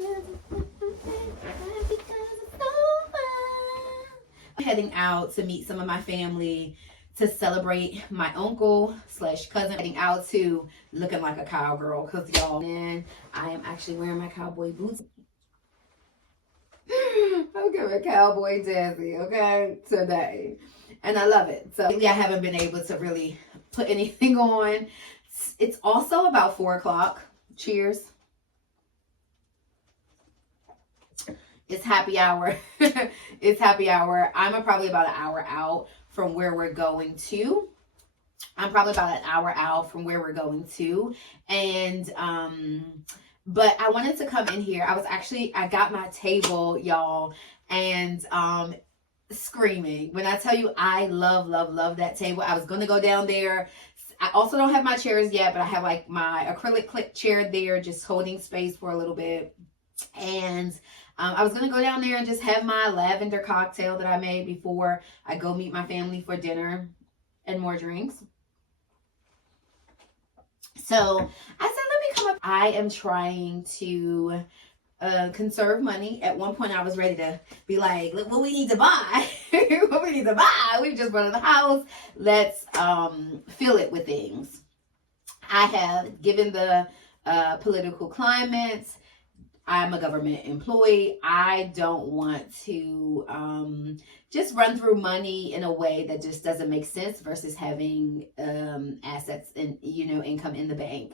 I'm heading out to meet some of my family to celebrate my uncle slash cousin. Heading out to looking like a cowgirl because y'all, and I am actually wearing my cowboy boots. I'm giving cowboy jazzy, okay, today. And I love it. So I haven't been able to really put anything on. It's also about 4 o'clock. Cheers. It's happy hour. It's happy hour. I'm probably about an hour out from where we're going to. I'm probably about an hour out from where we're going to. And, but I wanted to come in here. I got my table, y'all, and, screaming. When I tell you I love that table, I was going to go down there. I also don't have my chairs yet, but I have like my acrylic clip chair there, just holding space for a little bit. And I was going to go down there and just have my lavender cocktail that I made before I go meet my family for dinner and more drinks. So I said, let me come up. I am trying to conserve money. At one point I was ready to be like, look what we need to buy. What we need to buy. We just bought the house. Let's fill it with things. I have, given the political climate, I'm a government employee. I don't want to just run through money in a way that just doesn't make sense versus having assets and, income in the bank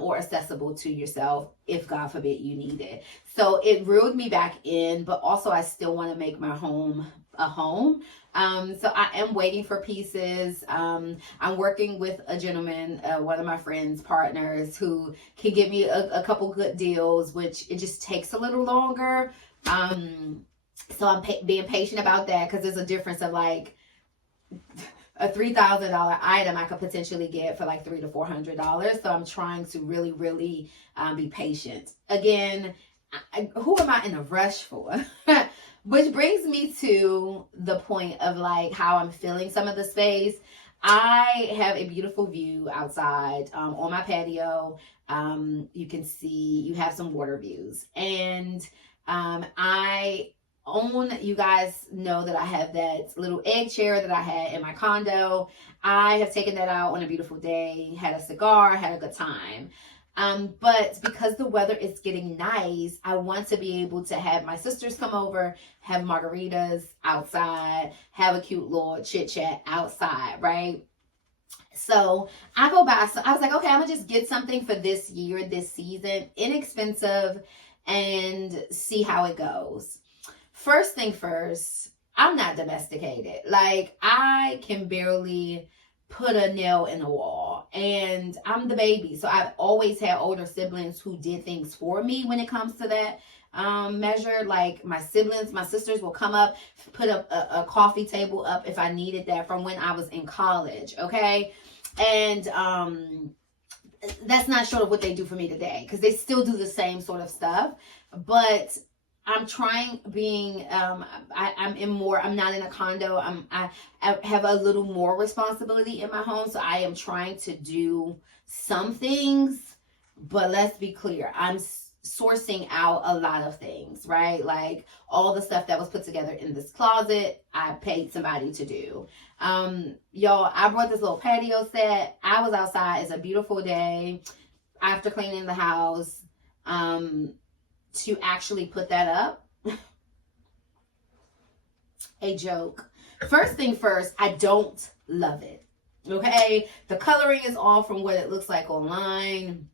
or accessible to yourself if, God forbid, you need it. So it reeled me back in, but also I still want to make my home a home. So I am waiting for pieces. I'm working with a gentleman, one of my friends, partners, who can give me a couple good deals, which it just takes a little longer. So I'm being patient about that, because there's a difference of like a $3,000 item I could potentially get for like $300 to $400. So I'm trying to really be patient. Again, who am I in a rush for? Which brings me to the point of like how I'm feeling some of the space. I have a beautiful view outside on my patio. You can see, you have some water views. And I own, you guys know that I have that little egg chair that I had in my condo. I have taken that out on a beautiful day, had a cigar, had a good time. But because the weather is getting nice, I want to be able to have my sisters come over, have margaritas outside, have a cute little chit chat outside, right? So I go by, so I was like, okay, I'm gonna just get something for this year, this season, inexpensive, and see how it goes. First thing first, I'm not domesticated. Like, I can barely put a nail in the wall, and I'm the baby. So I've always had older siblings who did things for me when it comes to that measure. Like my siblings, my sisters will come up, put a coffee table up if I needed that from when I was in college. Okay. And that's not short of what they do for me today, because they still do the same sort of stuff. But I'm trying being, I'm not in a condo. I have a little more responsibility in my home. So I am trying to do some things, but let's be clear. I'm sourcing out a lot of things, right? Like all the stuff that was put together in this closet, I paid somebody to do. Y'all, I brought this little patio set. I was outside. It's a beautiful day after cleaning the house. To actually put that up, a joke. First thing first, I don't love it. Okay, the coloring is all from what it looks like online,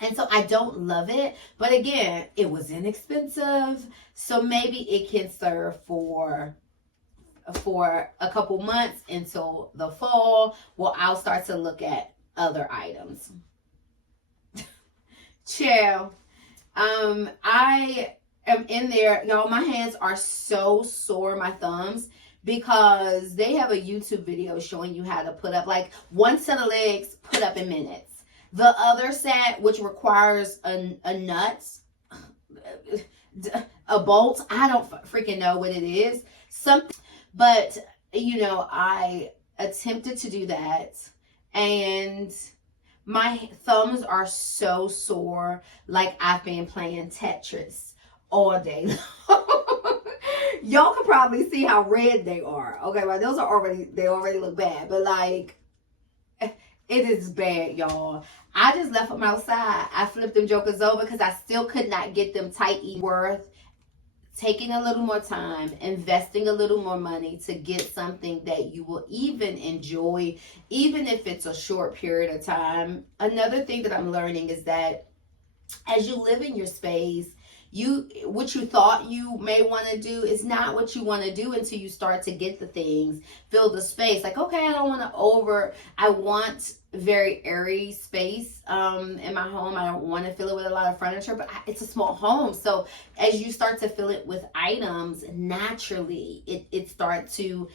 and so I don't love it. But again, it was inexpensive, so maybe it can serve for a couple months until the fall. Well, I'll start to look at other items. Chill. I am in there. Y'all, my hands are so sore, my thumbs, because they have a YouTube video showing you how to put up like one set of legs put up in minutes. The other set, which requires a nut, a bolt, I don't freaking know what it is. Something, but I attempted to do that, and My thumbs are so sore, like I've been playing Tetris all day long. Y'all can probably see how red they are. Okay, well, those are they already look bad, but like, it is bad, y'all. I just left them outside. I flipped them jokers over because I still could not get them tight. Worth taking a little more time, investing a little more money to get something that you will even enjoy, even if it's a short period of time. Another thing that I'm learning is that as you live in your space, what you thought you may want to do is not what you want to do until you start to get the things, fill the space. Like, okay, I want very airy space in my home. I don't want to fill it with a lot of furniture, but it's a small home. So as you start to fill it with items, naturally it starts to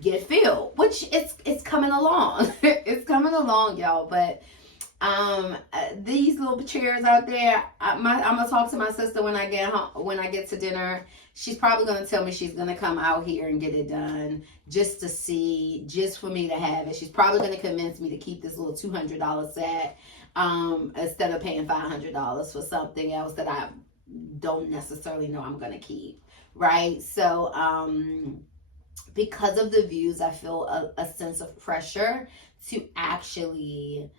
get filled, which it's coming along. It's coming along, y'all. But these little chairs out there, I'm gonna talk to my sister when I get home, when I get to dinner. She's probably gonna tell me she's gonna come out here and get it done just to see, just for me to have it. She's probably gonna convince me to keep this little $200 set instead of paying $500 for something else that I don't necessarily know I'm gonna keep, right? So because of the views, I feel a sense of pressure to actually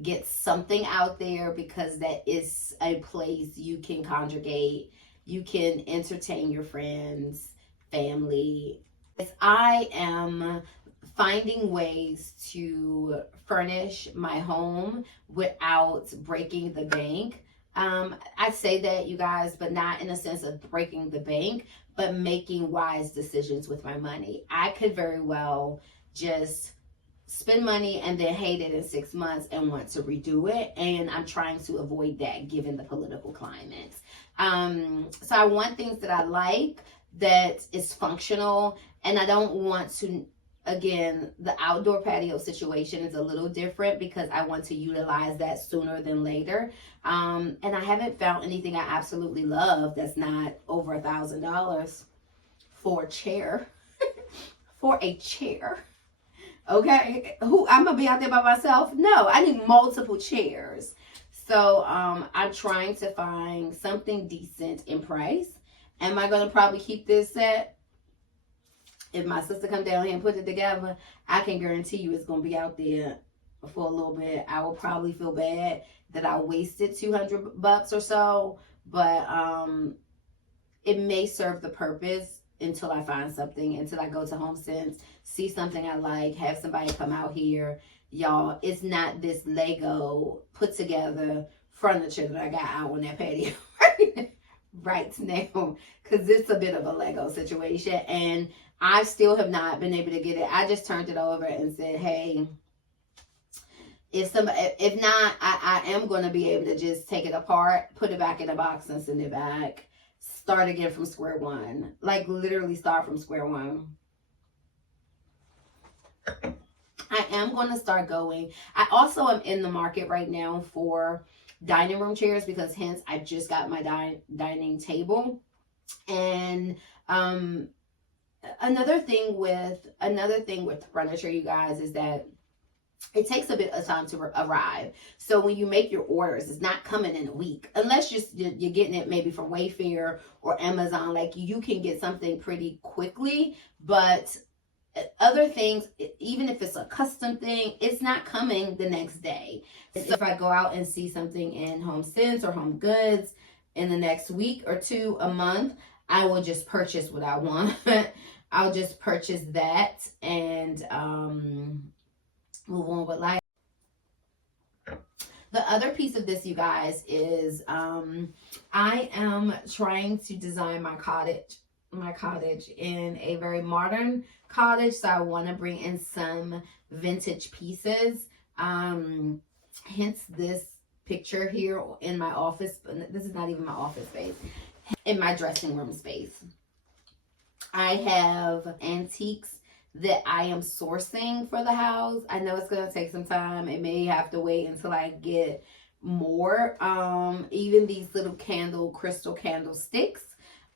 get something out there, because that is a place you can congregate, you can entertain your friends, family. I am finding ways to furnish my home without breaking the bank. I say that, you guys, but not in a sense of breaking the bank, but making wise decisions with my money. I could very well just spend money and then hate it in 6 months and want to redo it, and I'm trying to avoid that given the political climate. So I want things that I like, that is functional, and I don't want to, again, the outdoor patio situation is a little different because I want to utilize that sooner than later. And I haven't found anything I absolutely love that's not over $1,000 for a chair. For a chair. Okay, I'm gonna be out there by myself? No, I need multiple chairs. So I'm trying to find something decent in price. Am I gonna probably keep this set? If my sister come down here and put it together, I can guarantee you it's gonna be out there for a little bit. I will probably feel bad that I wasted $200 or so, but it may serve the purpose until I find something, until I go to HomeSense, see something I like, have somebody come out here. Y'all, it's not this Lego put together furniture that I got out on that patio right now, because it's a bit of a Lego situation, and I still have not been able to get it. I just turned it over and said, hey, if not, I am going to be able to just take it apart, put it back in a box and send it back. Start again from square one. Like, literally start from square one. I am going to start going. I also am in the market right now for dining room chairs, because hence I just got my dining table. And another thing with furniture, you guys, is that it takes a bit of time to arrive. So when you make your orders, it's not coming in a week, unless you're getting it maybe from Wayfair or Amazon. Like, you can get something pretty quickly, but other things, even if it's a custom thing, it's not coming the next day. So if I go out and see something in HomeSense or Home Goods in the next week or two, a month, I will just purchase what I want. I'll just purchase that and move on with life. The other piece of this, you guys, is I am trying to design my cottage in a very modern cottage. So I want to bring in some vintage pieces. Hence this picture here in my office. This is not even my office space. In my dressing room space, I have antiques that I am sourcing for the house. I know it's going to take some time. It may have to wait until I get more. Even these little crystal candlesticks,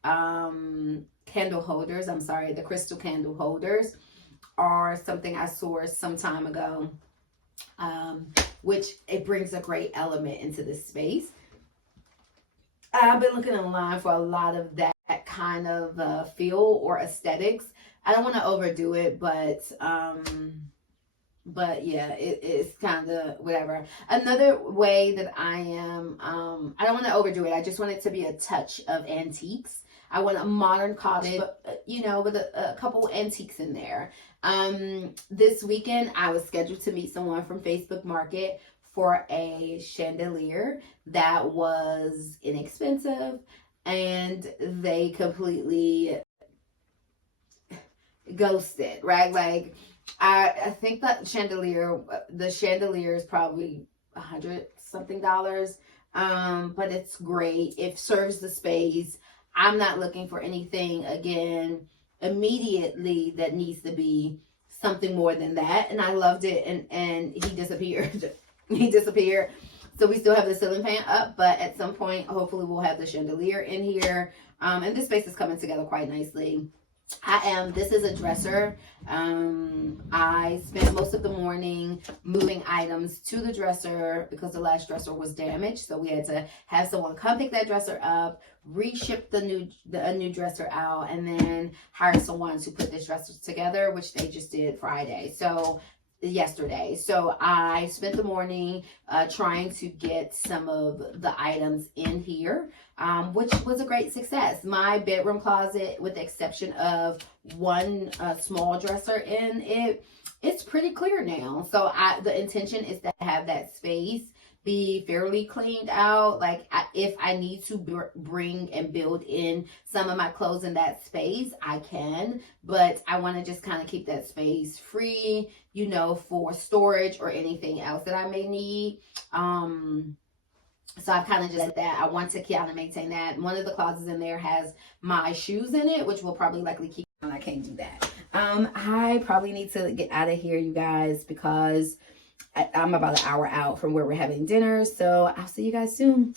candle holders, the crystal candle holders are something I sourced some time ago. which it brings a great element into this space. I've been looking online for a lot of that kind of feel or aesthetics. I don't want to overdo it, but yeah, it's kind of whatever. Another way that I am, I don't want to overdo it. I just want it to be a touch of antiques. I want a modern cottage, but, you know, with a couple antiques in there. This weekend, I was scheduled to meet someone from Facebook Market for a chandelier that was inexpensive, and they completely ghosted, right? Like, I think that the chandelier is probably $100 something, but it's great. It serves the space. I'm not looking for anything again immediately that needs to be something more than that. And I loved it, and he disappeared. He disappeared. So we still have the ceiling fan up, but at some point, hopefully we'll have the chandelier in here. And this space is coming together quite nicely. This is a dresser. I spent most of the morning moving items to the dresser because the last dresser was damaged. So we had to have someone come pick that dresser up, reship a new dresser out, and then hire someone to put this dresser together, which they just did yesterday. So I spent the morning trying to get some of the items in here, which was a great success. My bedroom closet, with the exception of one small dresser in it, it's pretty clear now. So the intention is to have that space be fairly cleaned out. Like, if I need to bring and build in some of my clothes in that space, I can, but I want to just kind of keep that space free, you know, for storage or anything else that I may need. So I've kind of just that. I want to kind of maintain that. One of the closets in there has my shoes in it, which will probably likely keep, and I can't do that. I probably need to get out of here, you guys, because I'm about an hour out from where we're having dinner. So I'll see you guys soon.